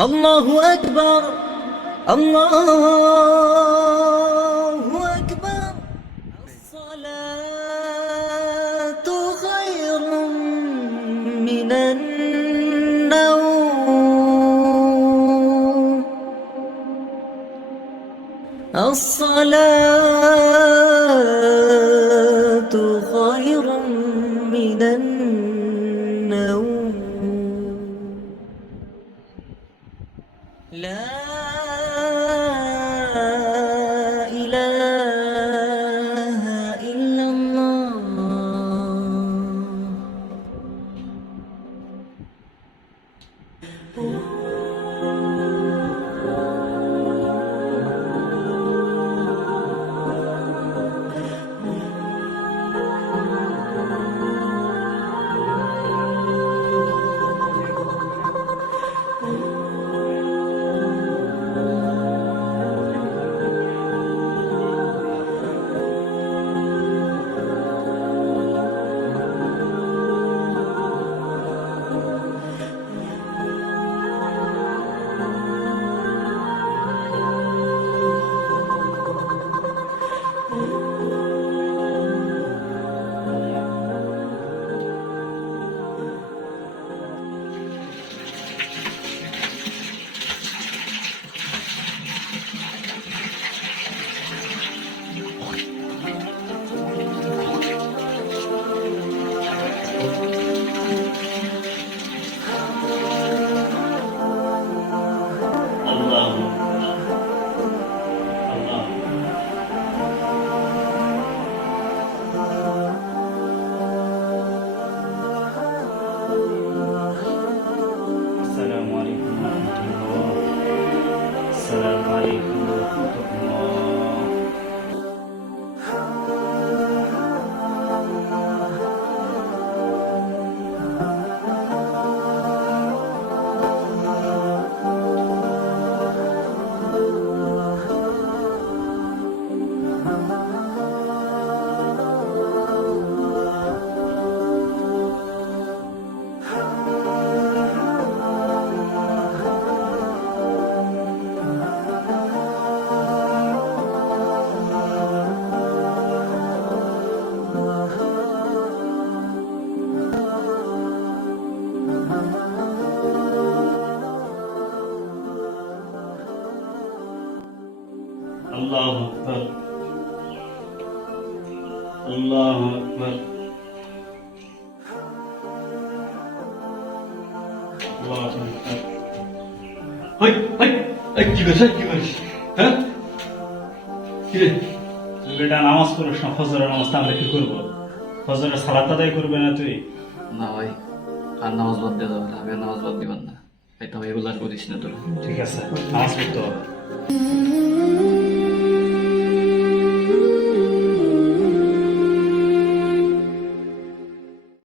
الله أكبر. الله أكبر. الصلاة خير من النوم. الصلاة love. আল্লাহ আকবর। আল্লাহ আকবর। হই কি করছিস কি করছিস? হ্যাঁ? কি রে? তুই বেটা নামাজ পড়িস না নামাজ তাহলে কি করব? ফজরের সালাত আদায় করবে না তুই? না ভাই আর নামাজ বাদ দেওয়া না আমি নামাজ বাদ দিবেন না। এটা এগুলো আর করিস না তোরা। ঠিক আছে নামাজ পড়তে হবে